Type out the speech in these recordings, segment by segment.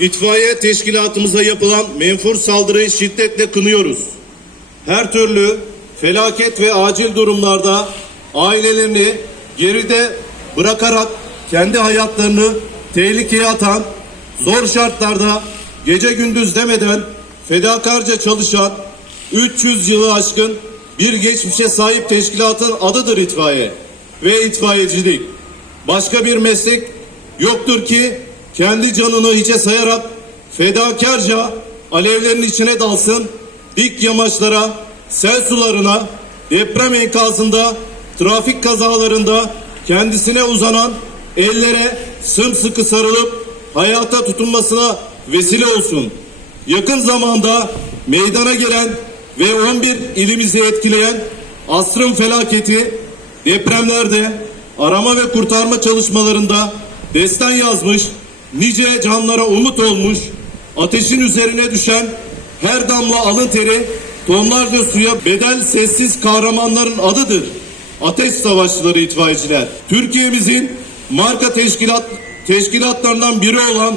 itfaiye teşkilatımıza yapılan menfur saldırıyı şiddetle kınıyoruz. Her türlü felaket ve acil durumlarda ailelerini geride bırakarak kendi hayatlarını tehlikeye atan, zor şartlarda gece gündüz demeden fedakarca çalışan 300 yılı aşkın bir geçmişe sahip teşkilatın adıdır itfaiye ve itfaiyecilik. Başka bir meslek yoktur ki kendi canını hiçe sayarak fedakarca alevlerin içine dalsın, dik yamaçlara, sel sularına, deprem enkazında, trafik kazalarında kendisine uzanan ellere sımsıkı sarılıp hayata tutunmasına vesile olsun. Yakın zamanda meydana gelen ve 11 ilimizi etkileyen asrın felaketi depremlerde arama ve kurtarma çalışmalarında destan yazmış, nice canlara umut olmuş, ateşin üzerine düşen her damla alın teri tonlarca suya bedel sessiz kahramanların adıdır. Ateş savaşçıları itfaiyeciler. Türkiye'mizin marka teşkilat teşkilatlarından biri olan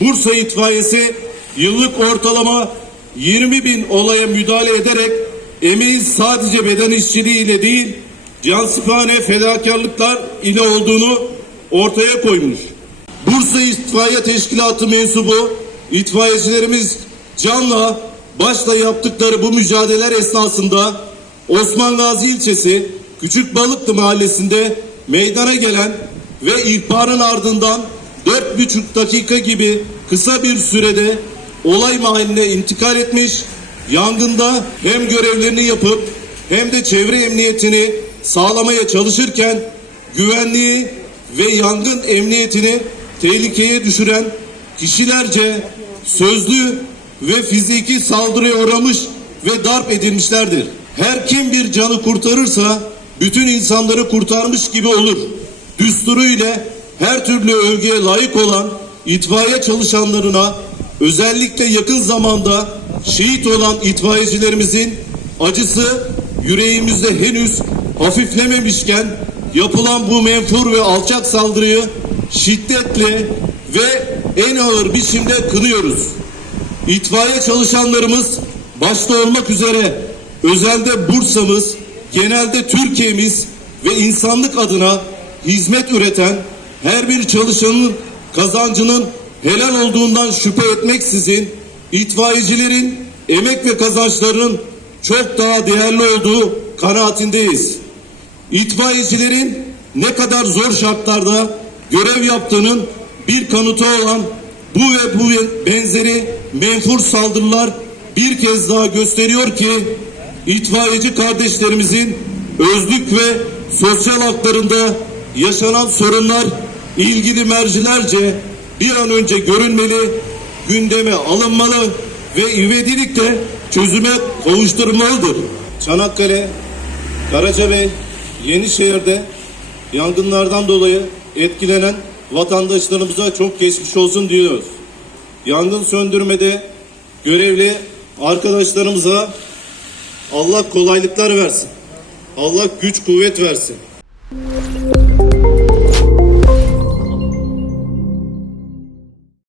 Bursa itfaiyesi yıllık ortalama 20 bin olaya müdahale ederek emeğin sadece beden işçiliği ile değil cansıphane fedakarlıklar ile olduğunu ortaya koymuş. Bursa İtfaiye Teşkilatı mensubu itfaiyecilerimiz canla başla yaptıkları bu mücadeleler esnasında Osman Gazi ilçesi Küçük Balıklı mahallesinde meydana gelen ve ihbarın ardından dört buçuk dakika gibi kısa bir sürede olay mahalline intikal etmiş, yangında hem görevlerini yapıp hem de çevre emniyetini sağlamaya çalışırken güvenliği ve yangın emniyetini tehlikeye düşüren kişilerce sözlü ve fiziki saldırıya uğramış ve darp edilmişlerdir. Her kim bir canı kurtarırsa bütün insanları kurtarmış gibi olur. Düsturu ile her türlü övgüye layık olan itfaiye çalışanlarına özellikle yakın zamanda şehit olan itfaiyecilerimizin acısı yüreğimizde henüz hafiflememişken yapılan bu menfur ve alçak saldırıyı şiddetle ve en ağır biçimde kınıyoruz. İtfaiye çalışanlarımız başta olmak üzere özelde Bursa'mız, genelde Türkiye'miz ve insanlık adına hizmet üreten her bir çalışanın kazancının helal olduğundan şüphe etmeksizin itfaiyecilerin emek ve kazançlarının çok daha değerli olduğu kanaatindeyiz. İtfaiyecilerin ne kadar zor şartlarda görev yaptığının bir kanıtı olan bu ve bu benzeri menfur saldırılar bir kez daha gösteriyor ki itfaiyeci kardeşlerimizin özlük ve sosyal haklarında yaşanan sorunlar ilgili mercilerce bir an önce görünmeli, gündeme alınmalı ve ivedilikle çözüme kavuşturulmalıdır. Çanakkale, Karacabey, Yenişehir'de yangınlardan dolayı etkilenen vatandaşlarımıza çok geçmiş olsun diyoruz. Yangın söndürmede görevli arkadaşlarımıza Allah kolaylıklar versin. Allah güç kuvvet versin.